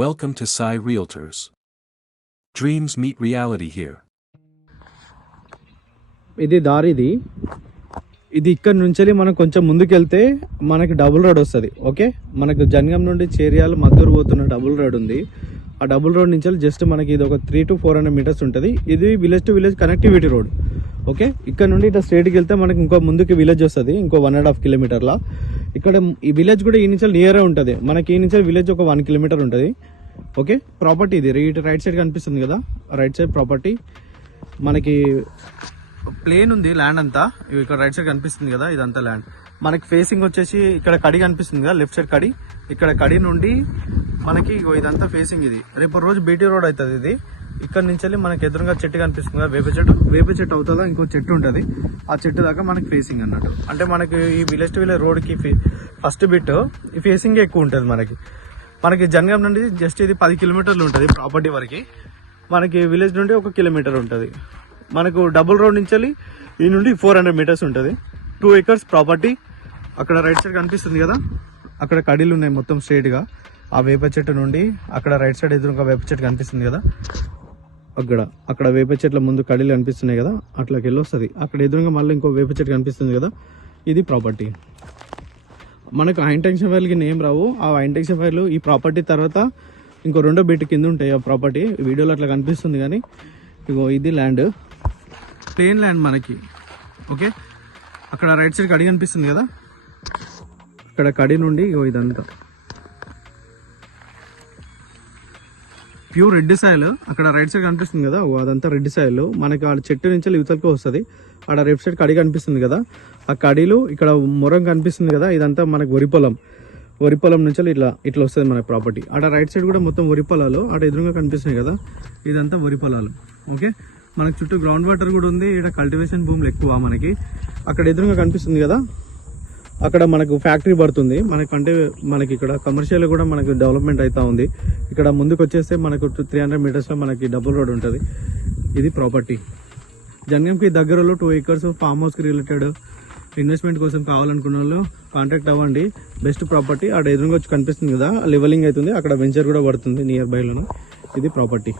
Welcome to Sai Realtors. Dreams meet reality here. ఇది దారిది. ఇది ఇక్కడ నుంచి మనం కొంచెం ముందుకెళ్తే మనకి డబుల్ రోడ్ వస్తుంది. ఓకే, మనకు జనగాం నుండి చేరియాల మద్దూరు పోతున్న డబుల్ రోడ్ ఉంది. ఆ డబుల్ రోడ్ నుంచి జస్ట్ మనకి ఇది ఒక 300 to 400 meters ఉంటుంది. ఇది village to village connectivity road. Okay, ఇక్కడ నుండి ఇట్లా స్ట్రైట్కి వెళ్తే మనకి ఇంకో ముందుకి విలేజ్ వస్తుంది, ఇంకో 1.5 kilometers. ఇక్కడ ఈ విలేజ్ కూడా ఈ నుంచి నియరే ఉంటుంది. మనకి ఈ నుంచి విలేజ్ ఒక 1 kilometer ఉంటుంది. ఓకే, ప్రాపర్టీ ఇది రైట్ సైడ్ కనిపిస్తుంది కదా, రైట్ సైడ్ ప్రాపర్టీ. మనకి ప్లేన్ ఉంది ల్యాండ్ అంతా. ఇక్కడ రైట్ సైడ్ కనిపిస్తుంది కదా, ఇదంతా ల్యాండ్. మనకి ఫేసింగ్ వచ్చేసి ఇక్కడ కడి కనిపిస్తుంది కదా, లెఫ్ట్ సైడ్ కడి. ఇక్కడ కడి నుండి మనకి ఇదంతా ఫేసింగ్. ఇది రేపు రోజు బీటీ రోడ్ అవుతుంది. ఇది ఇక్కడ నుంచి మనకి ఎదురుగా చెట్టు కనిపిస్తుంది కదా, వేప చెట్టు అవుతుందా ఇంకో చెట్టు ఉంటుంది. ఆ చెట్టు దాకా మనకి ఫేసింగ్ అన్నట్టు. అంటే మనకి ఈ విలేజ్ టు విలేజ్ రోడ్కి ఫస్ట్ బిట్ ఈ ఫేసింగ్ ఎక్కువ ఉంటుంది. మనకి జనగాం నుండి జస్ట్ ఇది 10 kilometers ఉంటుంది ప్రాపర్టీ వరకు. మనకి విలేజ్ నుండి 1 kilometer ఉంటుంది. మనకు డబుల్ రోడ్ నుంచి ఈ నుండి 400 meters ఉంటుంది. 2 acres ప్రాపర్టీ. అక్కడ రైట్ సైడ్ కనిపిస్తుంది కదా, అక్కడ కడీలు ఉన్నాయి మొత్తం స్ట్రైట్గా. ఆ వేప చెట్టు నుండి అక్కడ రైట్ సైడ్ ఎదురుగా వేప చెట్టు కనిపిస్తుంది కదా, అక్కడ వేప చెట్ల ముందు కడీలు కనిపిస్తున్నాయి కదా, అట్లకి వెళ్ళొస్తుంది. అక్కడ ఎదురుగా మళ్ళీ ఇంకో వేప చెట్టు కనిపిస్తుంది కదా, ఇది ప్రాపర్టీ. మనకు హైంటెన్షన్ ఫైల్కి నేమ్ రావు. ఆ హైంటెన్షన్ ఫైల్ ఈ ప్రాపర్టీ తర్వాత ఇంకో 2వ బిట్ కింద ఉంటాయి ఆ ప్రాపర్టీ. వీడియోలో అట్లా కనిపిస్తుంది కానీ ఇగో ఇది ల్యాండ్, ప్లేన్ ల్యాండ్ మనకి. ఓకే, అక్కడ రైట్ సైడ్ కడి కనిపిస్తుంది కదా, అక్కడ కడి నుండి ఇగో ఇదంతా ప్యూర్ రెడ్ సాయిల్. అక్కడ రైట్ సైడ్ కనిపిస్తుంది కదా, అదంతా రెడ్ సాయిల్. మనకి ఆ చెట్టు నుంచి యువతలకు వస్తుంది. అక్కడ లెఫ్ట్ సైడ్ కడి కనిపిస్తుంది కదా, ఆ కడీలు ఇక్కడ మొరం కనిపిస్తుంది కదా, ఇదంతా మనకి వరి పొలం నుంచి ఇట్లా వస్తుంది మన ప్రాపర్టీ. అక్కడ రైట్ సైడ్ కూడా మొత్తం వరి పొలాలు. అక్కడ ఎదురుగా కనిపిస్తున్నాయి కదా, ఇదంతా వరి పొలాలు. ఓకే, మనకి చుట్టూ గ్రౌండ్ వాటర్ కూడా ఉంది. ఇక్కడ కల్టివేషన్ భూములు ఎక్కువ మనకి. అక్కడ ఎదురుగా కనిపిస్తుంది కదా, అక్కడ మనకు ఫ్యాక్టరీ పడుతుంది. మనకి ఇక్కడ కమర్షియల్ కూడా మనకు డెవలప్మెంట్ అవుతా ఉంది. ఇక్కడ ముందుకు వచ్చేస్తే మనకు 300 meters లో మనకి డబుల్ రోడ్ ఉంటుంది. ఇది ప్రాపర్టీ. జనగాంకి దగ్గరలో 2 acres ఫామ్ హౌస్కి రిలేటెడ్ ఇన్వెస్ట్మెంట్ కోసం కావాలనుకున్న వాళ్ళు కాంటాక్ట్ అవ్వండి. Best property. అక్కడ ఎదురుగా వచ్చి కనిపిస్తుంది కదా, లెవెలింగ్ అవుతుంది. అక్కడ వెంచర్ కూడా పడుతుంది నియర్ బైలోనే. ఇది ప్రాపర్టీ.